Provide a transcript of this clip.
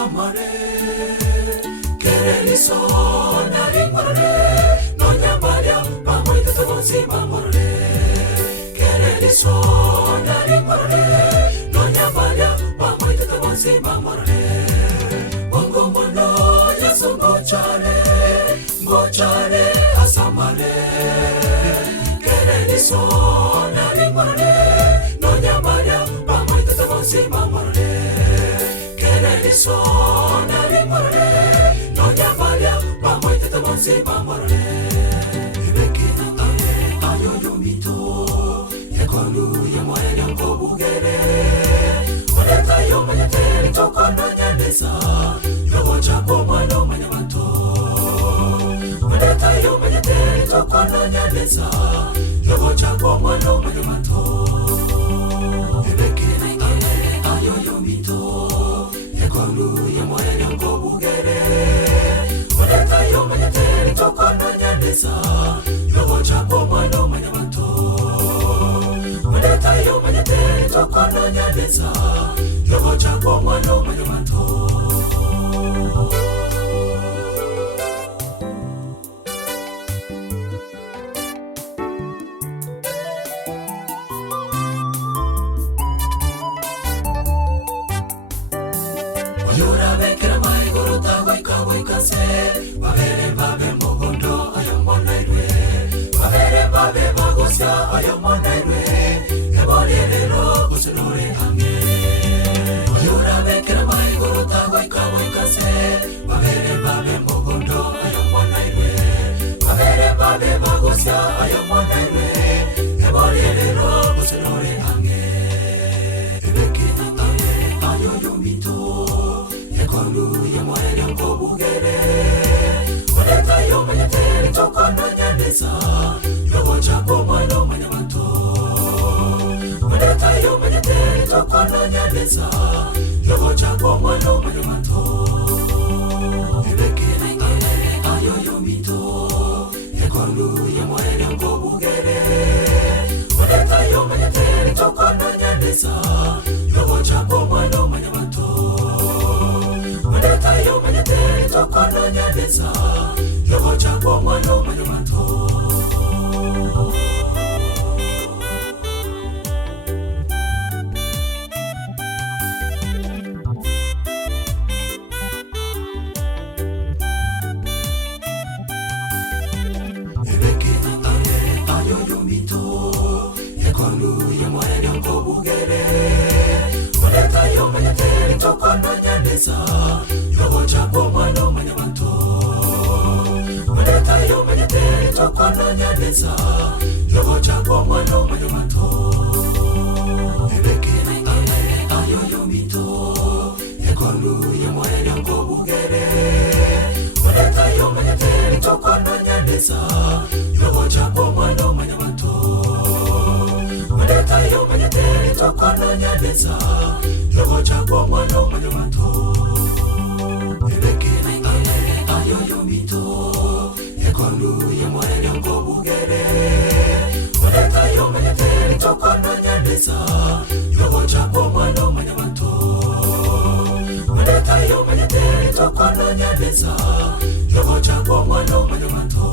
asamare kereliso narimare no nyamaria pamoita tabonsi mamare kereliso narimare no nyamaria pamoita tabonsi mamare bongo mono yeso ngochare asamare kereliso narimare no nyamaria pamoita tabonsi mamare kereliso narimare no nyamaria pamoita tabonsi mamare ibekina tare ayo yomito yekolu yamwele ngobugere oleta yomenyete tokono nyanesa yobocha komwano manyamato oleta yomenyete tokono nyanesa yobocha komwano manyamato ibekina tare ayo yomito yekolu yamwele ngobugere oleta yomenyete tokono nyanesa yobocha komwano manyamato oleta yomenyete tokono nyanesa yobocha komwano manyamato Yura bekera mai gorota waikase babere babe mogondo ayamonairwe babere babe magosya ayamonairwe ebolero kusenore hange Yura bekera mai gorota waikase babere babe mogondo ayamonairwe babere babe magosya ayamonairwe ebolero kusenore hange ebekina tare ayo yomito Kolu yamwele ngobugere oleta yomenyete tokono nyanesa yobocha komwano manyamato oleta yomenyete tokono nyanesa yobocha komwano manyamato ibekina tare ayo yomito Kolu yamwele ngobugere oleta yomenyete tokono nyanesa yobocha komwano manyamato oleta yomenyete tokono nyanesa yobocha komwano manyamato ebekina tare ayo yomito Kolu yamwele ngobugere oleta yomenyete tokono nyanesa yobocha komwano manyamato oleta yomenyete tokono nyanesa yobocha komwano manyamato ebekina tare ayo yomito Kolu yamwele ngobugere oleta yomenyete tokono nyanesa yobocha komwano manyamato oleta yomenyete tokono nyanesa yobocha komwano manyamato ebekina tare ayo yomito Kolu yamwele ngobugere oleta yomenyete tokono nyanesa yobocha komwano manyamato oleta yomenyete tokono nyanesa yobocha komwano manyamato